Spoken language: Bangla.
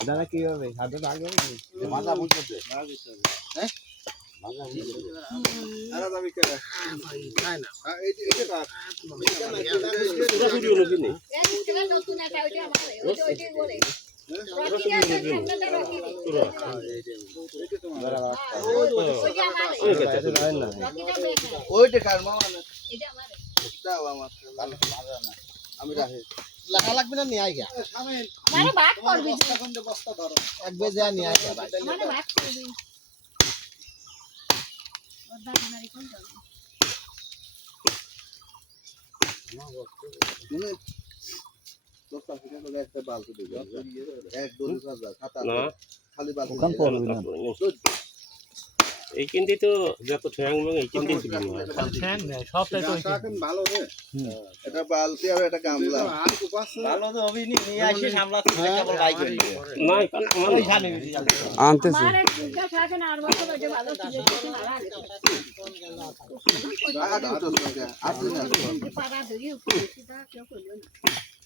দাদা কি হবে হাতে আগে মাথা বুঝতে আমি রাখি লাগা লাগবে না নিয়ে আইগা মানে ভাগ করবি তখন যে বস্তা ধরো এক বেজে নিয়ে আইগা মানে ভাগ করবি ওদা মারি কোন যাবে মানে দস্তা ফিটা করে একটা বালতি দিই এক দড়ি কাজা খাতা খালি বালতি কোন পড়বে না এই কিনতে তো যত ঠ্যাং মানে এই কিনতে দিবি না ঠ্যাং না সবটাই তো এখন ভালো রে এটা বালতি আর এটা গামলা ভালো তো হবি নি নিয়ে আসি সামলাতে কেবল বাই করে না কারণ আমার জানে আনতেছি মানে পূজা থাকে না আর বছর যে ভালো ছিল আপনি না পাড়া ধরি উপরে সেটা কেউ করলো না